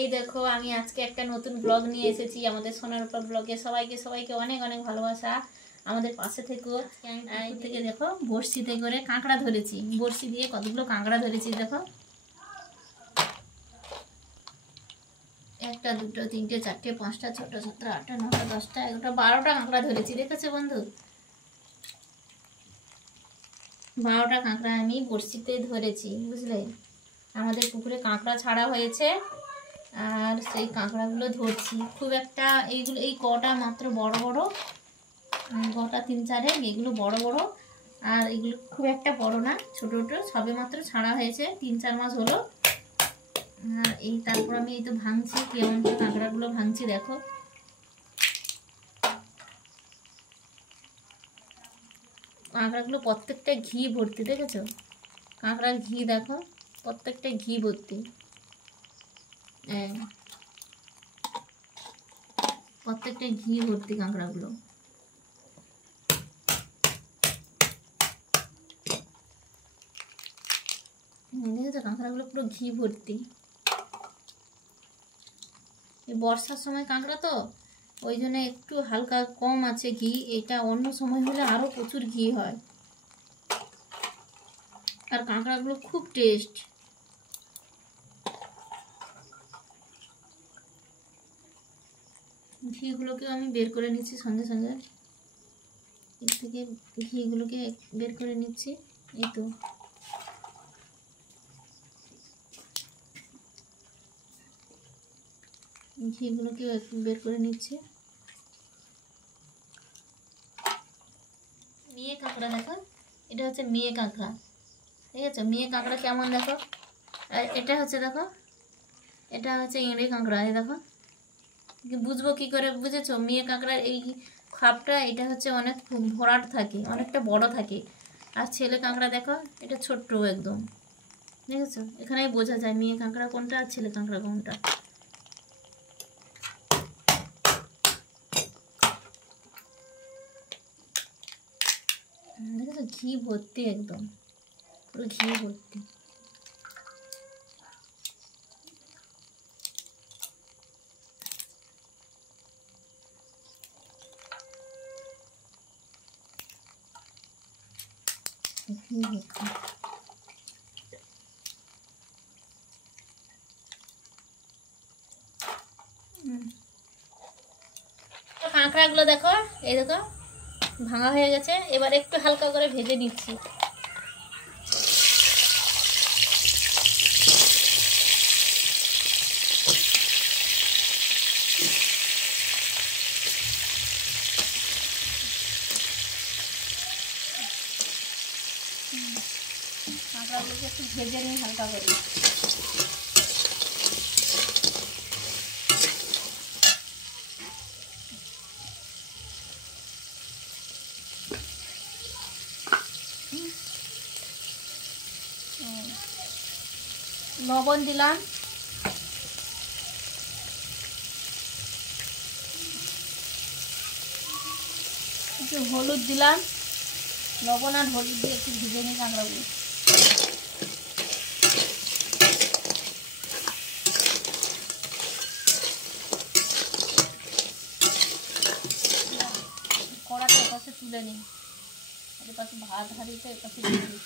এই দেখো আমি আজকে একটা নতুন ব্লগ নিয়ে এসেছি আমাদের সোনার উপর ব্লগে। সবাইকে অনেক অনেক ভালোবাসা, আমাদের পাশে থেকো। থেকে দেখো বড়শিতে করে কাঁকড়া ধরেছি, বড়শি দিয়ে কতগুলো কাঁকড়া ধরেছি। দেখো একটা দুটো তিনটে চারটে পাঁচটা ছটা সাতটা আটটা নটা দশটা 11টা 12টা কাঁকড়া ধরেছি। দেখেছো বন্ধু, 12টা কাঁকড়া আমি বড়শিতে ধরেছি, বুঝলে। আমাদের পুকুরে কাঁকড়া ছাড়া হয়েছে আর সেই কাঁকড়াগুলো ধরছি। খুব একটা এইগুলো এই কটা মাত্র বড় বড়, কটা 3-4 এগুলো বড় বড়, আর এগুলো খুব একটা বড় না, ছোট ছোট সবে মাত্র ছাড়া হয়েছে, 3-4 মাস হলো। আর এই তারপর আমি এই তো ভাঙছি, কেমন করে কাঁকড়াগুলো ভাঙছি দেখো। কাঁকড়াগুলো প্রত্যেকটা ঘি ভর্তি, দেখেছো? কাঁকড়ার ঘি দেখো, প্রত্যেকটা ঘি ভর্তি, প্রত্যেকটা ঘি ভর্তি কাঁকড়াগুলো। দেখেছো কাঁকড়াগুলো পুরো ঘি ভর্তি। এই বর্ষার সময় কাঁকড়া তো, ওই জন্য একটু হালকা কম আছে ঘি। এটা অন্য সময় হলে আরো প্রচুর ঘি হয়। আর কাঁকড়াগুলো খুব টেস্ট। ঘিগুলোকেও আমি বের করে নিচ্ছি সঙ্গে সঙ্গে, এর থেকে ঘিগুলোকে বের করে নিচ্ছি। এই তো ঘিগুলোকে একটু বের করে নিচ্ছি। মেয়ে কাঁকড়া দেখো, এটা হচ্ছে মেয়ে কাঁকড়া, ঠিক আছে? মেয়ে কাঁকড়া কেমন দেখো। আর এটা হচ্ছে দেখো, এটা হচ্ছে ইঁড়ে কাঁকড়া। এই দেখো, বুঝবো কি করে, বুঝেছো? মেয়ে কাঁকড়ার এই খাপটা, এটা হচ্ছে অনেক ভরাট থাকে, অনেকটা বড় থাকে। আর ছেলে কাঁকড়া দেখো, এটা ছোট্ট একদম, দেখেছো? এখানেই বোঝা যায় মেয়ে কাঁকড়া কোনটা আর ছেলে কাঁকড়া কোনটা। দেখেছো ঘি ভর্তি, একদম পুরো ঘি ভর্তি। ঘি ভর্তি। কাঁকড়াগুলো দেখো, এই দেখো ভাঙা হয়ে গেছে। এবার একটু হালকা করে ভেজে নিচ্ছি। কাঁকড়াগুলোকে একটু ভেজে নিই হালকা করে। লবণ দিলাম, একটু হলুদ দিলাম, লবণ আর হলুদ দিয়ে একটু ভেজে নিই কাঁকড়াগুলো। কড়াটা এপাশে তুলে নিই, এর পাশে ভাত হাঁড়িতে এপাশে দিয়ে দিই।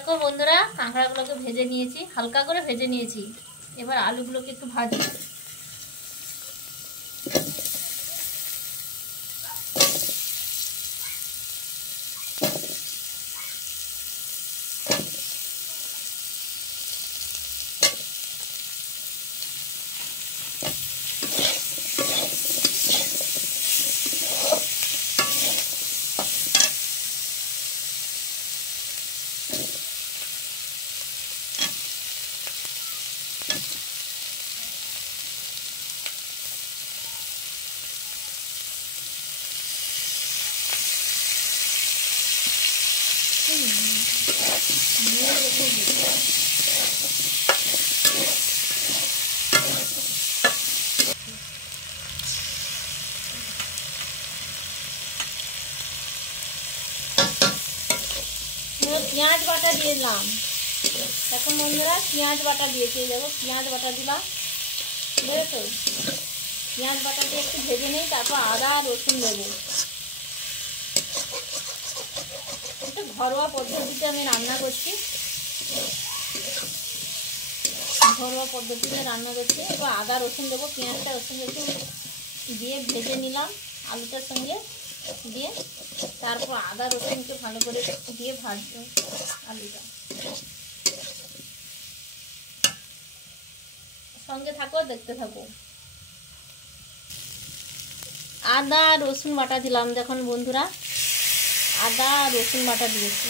দেখো বন্ধুরা, কাঁকড়াগুলোকে ভেজে নিয়েছি, হালকা করে ভেজে নিয়েছি। এবার আলুগুলোকে একটু ভাজি। পেঁয়াজ বাটা দিয়ে দিলাম। এখন বন্ধুরা পেঁয়াজ বাটা দিয়েছি, দেখো পেঁয়াজ বাটা দিলাম, বুঝেছো? পেঁয়াজ বাটা দিয়ে একটু ভেজে নিই, তারপর আদা রসুন দেবো। একটু ঘরোয়া পদ্ধতিতে আমি রান্না করছি, ঘরোয়া পদ্ধতিতে রান্না করছি। এবার আদা রসুন দেবো, পেঁয়াজটা রসুন একটু দিয়ে ভেজে নিলাম আলুটার সঙ্গে দিয়ে, তারপর আদা রসুনকে ভালো করে দিয়ে ভাজবো আলুটা। সঙ্গে থাকো, দেখতে থাকো। আদা রসুন বাটা দিলাম, দেখুন বন্ধুরা আদা রসুন বাটা দিয়েছি,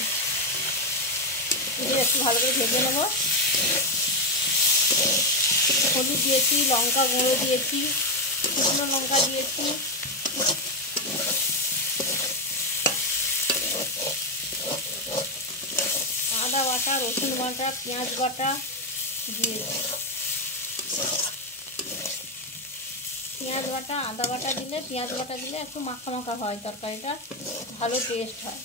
দিয়ে একটু ভালো করে ভেজে নেব। হলুদ দিয়েছি, লঙ্কা গুঁড়ো দিয়েছি, শুকনো লঙ্কা দিয়েছি, আদা বাটা রসুন বাটা পেঁয়াজ বাটা দিয়েছি। পেঁয়াজ বাটা আদা বাটা দিলে, পেঁয়াজ বাটা দিলে একটু মাখা মাখা হয়, তরকারিটা ভালো টেস্ট হয়।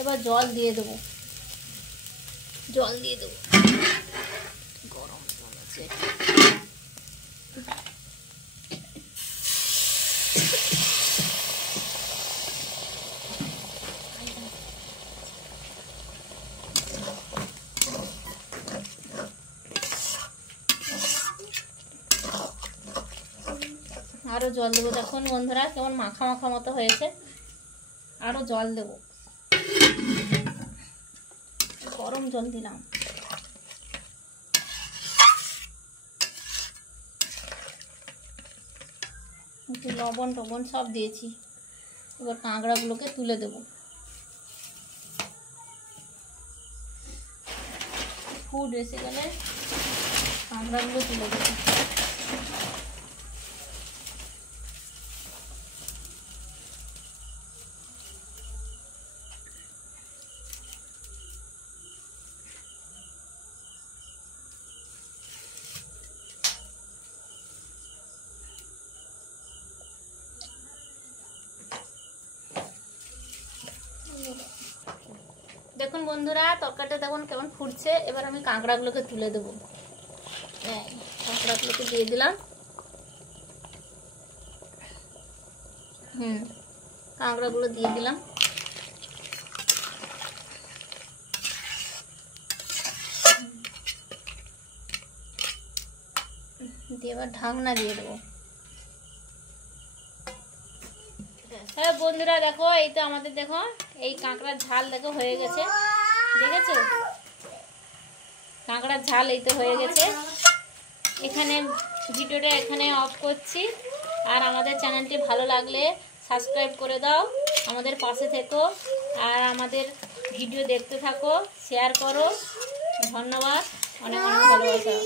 এবার জল দিয়ে দেবো, জল দিয়ে দেবো, গরম জল আছে। আরো জল দেবো, দেখুন বন্ধুরা কেমন মাখা মাখা মতো হয়েছে। আরো জল দেবো, গরম জল দিলাম। একটু লবণ টবণ সব দিয়েছি। এবার কাঁকড়াগুলোকে তুলে দেবো। ফুড এসে গেলে কাঁকড়াগুলো তুলে দেবো। দেখুন বন্ধুরা তরকারিটা দেখুন কেমন ফুটছে। এবার আমি কাঁকড়াগুলোকে তুলে দেবো। কাঁকড়াগুলোকে দিয়ে দিলাম। কাঁকড়াগুলো দিয়ে দিলাম। দিয়ে এবার ঢাকনা দিয়ে দেবো। হ্যাঁ বন্ধুরা দেখো, এই তো আমাদের দেখো এই কাঁকড়ার ঝাল দেখো হয়ে গেছে, দেখেছো? কাঁকড়ার ঝাল এই তো হয়ে গেছে। এখানে ভিডিওটা এখানে অফ করছি। আর আমাদের চ্যানেলটি ভালো লাগলে সাবস্ক্রাইব করে দাও, আমাদের পাশে থেকো, আর আমাদের ভিডিও দেখতে থাকো, শেয়ার করো। ধন্যবাদ, অনেক অনেক ভালোবাসা।